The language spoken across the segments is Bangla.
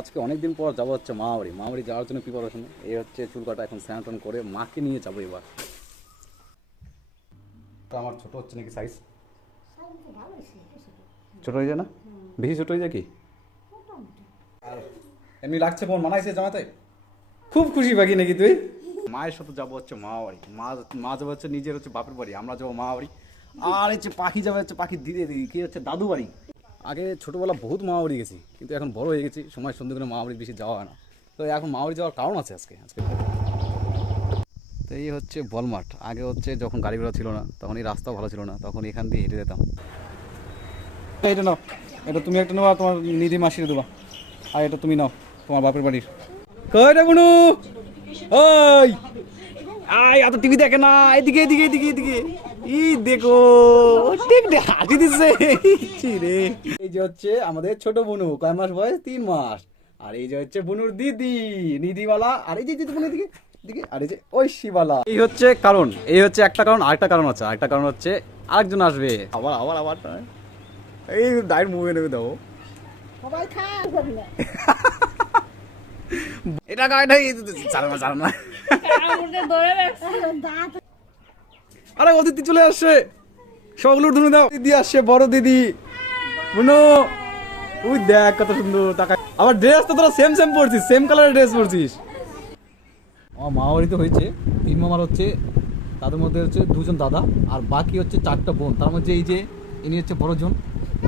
আজকে অনেকদিন পর যাবো হচ্ছে মামাবাড়ি যাওয়ার জন্য প্রিপারেশন। এই হচ্ছে চুল কাটা, এখন স্নান টান করে মাকে নিয়ে যাবো এবার। আমার ছোট হচ্ছে নাকি সাইজ? ছোট হয়ে যায় না? বেশি ছোট হয়ে যায় কি? আর এমনি লাগছে বোন, মানাইছে জামাতে? খুব খুশি বাকি নাকি তুই? মায়ের সাথে যাবো হচ্ছে মামাবাড়ি। মা যাবো হচ্ছে নিজের হচ্ছে বাপের বাড়ি, আমরা যাবো মামাবাড়ি। আর হচ্ছে পাখি যাবে হচ্ছে পাখি দিদি কি হচ্ছে দাদু বাড়ি। আগে ছোটোবেলা বহুত মামাবাড়ি গেছি, কিন্তু এখন বড় হয়ে গেছি, সময় সুন্দর করে মামাবাড়ি বেশি যাওয়া হয় না। তো এখন মামাবাড়ি যাওয়ার কারণ আছে আজকে। তো এই হচ্ছে বলমাঠ। আগে হচ্ছে যখন গাড়ি ঘোড়া ছিল না, তখন এই রাস্তাও ভালো ছিল না, তখন এখান দিয়ে হেঁটে যেতাম। এটা নাও, এটা তুমি একটা নেওয়া, তোমার নিধি মাসিরে দেবা। আর এটা তুমি নাও তোমার বাপের বাড়ির। কয়টা বুনু ওই আয়, এত টিভি দেখে না, এদিকে এদিকে এদিকে এদিকে। ই দেখো ঠিক হাজি দিচ্ছে রে। এই যে হচ্ছে আমাদের ছোট বুনু, কয় মাস বয়স? 3 মাস। আর এই যে হচ্ছে বুনুর দিদি নিধিওয়ালা। আর এই যে বুনুর দিকে দিকে, আর এই যে ঐশীবালা। এই হচ্ছে কারণ, এই হচ্ছে একটা কারণ। আরেকটা কারণ আছে, আরেকটা কারণ হচ্ছে আরেকজন আসবে। আবার আবার আবার এই ডাইরেক্ট মুভি নেবে দাও সবাই খায় এটা গায় নাই চাল না। আরে অতিথি চলে আসছে, সবগুলোর ধুনে দাও। দিদি আসছে, বড় দিদি বুনো। ওই দেখ কত সুন্দর টাকা। আবার ড্রেস তো তোরা সেম সেম পরছিস, সেম কালারের ড্রেস পরছিস। আমার মামাবাড়িতে হয়েছে 3 মামার হচ্ছে, তাদের মধ্যে হচ্ছে 2 জন দাদা আর বাকি হচ্ছে 4টা বোন। তার মধ্যে এই যে ইনি হচ্ছে বড় জন,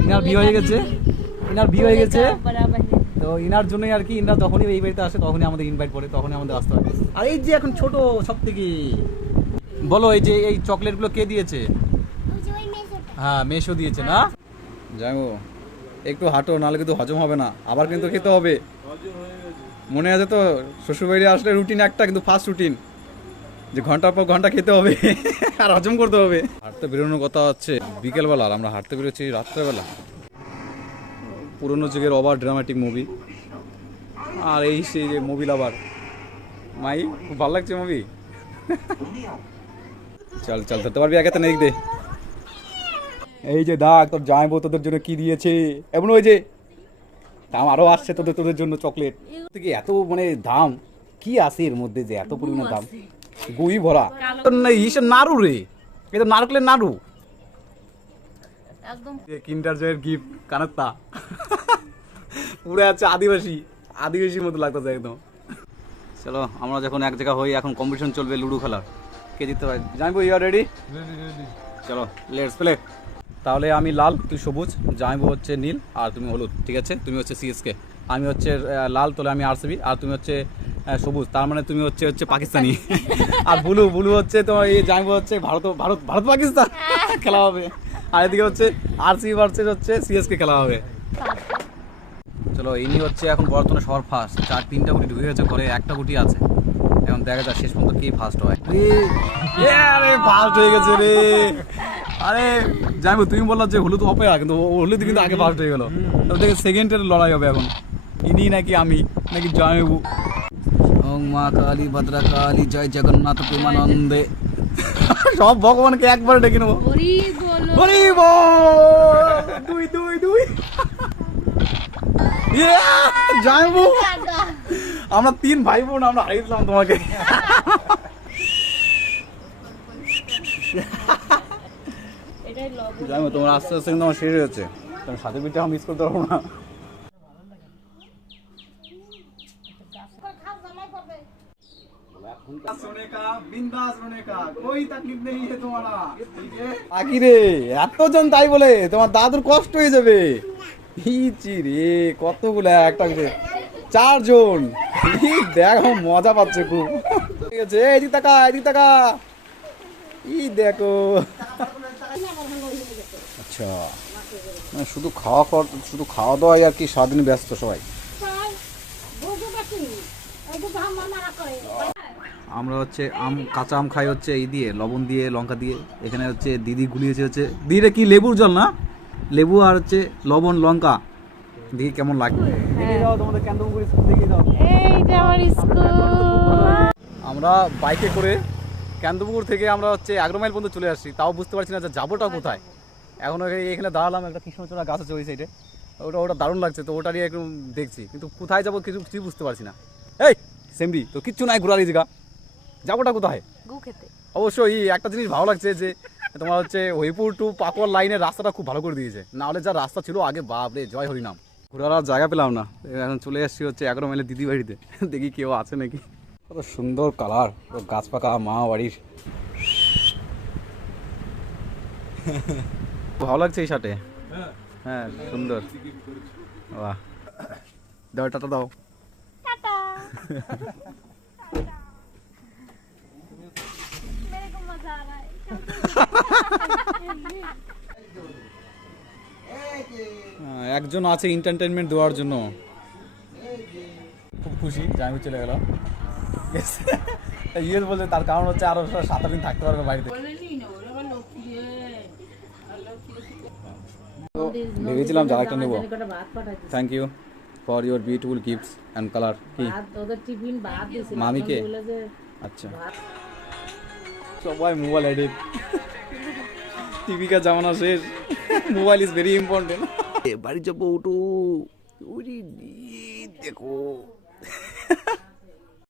ইনার বিয়ে হয়ে গেছে, তো ইনার জন্যই আর কি। ইনার যখনই এই বাড়িতে আসে তখনই আমাদের ইনভাইট করে, তখনই আমাদের আসতে হয়। আর এই যে এখন ছোট সব থেকে বলো, এই যে এই চকলেটগুলো কে দিয়েছে? হ্যাঁ মেশো দিয়েছে না? যাবো একটু হাঁটো, নাহলে কিন্তু হজম হবে না, আবার কিন্তু খেতে হবে। মনে আছে তো শ্বশুরবাড়ি আসলে রুটিন একটা, কিন্তু ফার্স্ট রুটিন যে ঘন্টার পর ঘন্টা খেতে হবে আর হজম করতে হবে। হাঁটতে বেরোনোর কথা হচ্ছে বিকেলবেলা, আর আমরা হাঁটতে বেরোচ্ছি রাত্রেবেলা। পুরোনো যুগের ওভার ড্রামাটিক মুভি। আর এই সেই যে মুভি লাভার মাই, খুব ভালো লাগছে মুভি। চল চল ধরতে পারবি একাতে নেই দে। এই যে দেখ তোর জামাইবউ তোদের জন্য কি দিয়েছে। এমন ওই যে দাম আরো আসছে তোদের জন্য চকলেট। থেকে এত মানে দাম কি আছে এর মধ্যে যে এত পরিমাণে দাম? গুই ভরা নাড়ু রে, এটা নারকেলের নাড়ু। কিন্ডার জয়ের গিফট কানেরটা পুরো আছে আদিবাসীর মতো লাগতেছে একদম। চলো আমরা যখন এক জায়গা হই, এখন কম্পিটিশন চলবে লুডো খেলার, কে জিততে পারে। জানবো ইউ আর রেডি? চলো লেটস প্লে। তাহলে আমি লাল, তুই সবুজ, জানবো হচ্ছে নীল, আর তুমি হলুদ। ঠিক আছে, তুমি হচ্ছে সিএসকে, আমি হচ্ছে লাল, তাহলে আমি আরসিবি, আর তুমি হচ্ছে সবুজ, তার মানে তুমি হচ্ছে পাকিস্তানি। আর ব্লু হচ্ছে তোমার এই জানবো হচ্ছে ভারত পাকিস্তান খেলা হবে। আর এদিকে হচ্ছে আরসিবি ভার্সেস হচ্ছে সিএসকে খেলা হবে। চলো ইনি হচ্ছে এখন বর্তমানে সবার ফার্স্ট। 3টা গুটি ঢুকে গেছে ঘরে, একটা গুটি আছে। এখন দেখা যাক শেষ পর্যন্ত কি ফার্স্ট হয়। আরে ফার্স্ট হয়ে গেছে রে। আরে জানবো তুমি বললো যে হলুদ অপেরা, কিন্তু হলুদ কিন্তু আগে ফার্স্ট হয়ে গেল। তো দেখে সেকেন্ডের লড়াই হবে এখন, ইনি নাকি আমি নাকি জানবো। ওং মা কালী ভদ্রা কালী জয় জগন্নাথ প্রেমানন্দে। সব ভগবানকে একবারে ডেকে নেবো। দুই জানবো আমরা 3 ভাই বোন, আমরা হারিয়ে দিলাম তোমাকে। জানবো তোমার আস্তে আস্তে কিন্তু আমার শেষ হয়ে যাচ্ছে, তোমার সাথে পিঠে আমি মিস করতে পারবো না। এতজন তাই বলে তোমার দাদুর কষ্ট হয়ে যাবে। রে কতগুলো একটা 4 জন। দেখো মজা পাচ্ছে খুব। ঠিক আছে এদিক তাকা দেখো। আচ্ছা শুধু খাওয়া দাওয়া আর কি, সারাদিন ব্যস্ত সবাই। আমরা হচ্ছে কাঁচা আম খাই হচ্ছে এই দিয়ে, লবণ দিয়ে, লঙ্কা দিয়ে। এখানে হচ্ছে দিদি গুলিয়েছে হচ্ছে দিদিরে কি লেবুর জল না, লেবু আর হচ্ছে লবণ লঙ্কা। দেখি কেমন লাগবে। আমরা বাইকে করে কেন্দ্রপুকুর থেকে আমরা হচ্ছে 11 মাইল পর্যন্ত চলে আসছি, তাও বুঝতে পারছি না যে যাবোটা কোথায়। এখন এখানে দাঁড়ালাম একটা কৃষ্ণচূড়া গাছ আছে ওই সাইডে, ওটা ওটা দারুণ লাগছে, তো ওটা নিয়ে একটু দেখছি, কিন্তু কোথায় যাবো কিছু কিছুই বুঝতে পারছি না। এই সেমরি, তো কিচ্ছু নাই ঘোরার এই জায়গা, যাবোটা কোথায়? গু খেতে। অবশ্যই একটা জিনিস ভালো লাগছে যে তোমার হচ্ছে হরিপুর টু পাকুয়ার লাইনের রাস্তাটা খুব ভালো করে দিয়েছে, না হলে যা রাস্তা ছিল আগে, বাপ রে জয় হরিনাম, ঘোরার আর জায়গা পেলাম না। এখন চলে এসেছি হচ্ছে 11 মাইলের দিদি বাড়িতে, দেখি কেউ আছে নাকি। কত সুন্দর কালার, গাছ পাকা মা বাড়ির, ভালো লাগছে এই শার্টে। হ্যাঁ সুন্দর, বাহ, দাও টাটা দাও। টাটা। मेरे को मजा आ रहा है। একজন আছে এন্টারটেনমেন্ট দেওয়ার জন্য, খুব খুশি যে আমি চলে গেলাম। ইয়েস বলছে তার কারণ হচ্ছে আরো 7 দিন থাকতে পারবে বাড়িতে। তো ভেবেছিলাম যা একটা নেবো। Thank you for your beautiful gifts and colour. কি মামিকে? আচ্ছা, সবাই মোবাইল এডিট, টিভি কা জামানা শেষ, মোবাইল ইজ ভেরি ইম্পর্টেন্ট। বাড়ি যাবো, উঠো, দেখো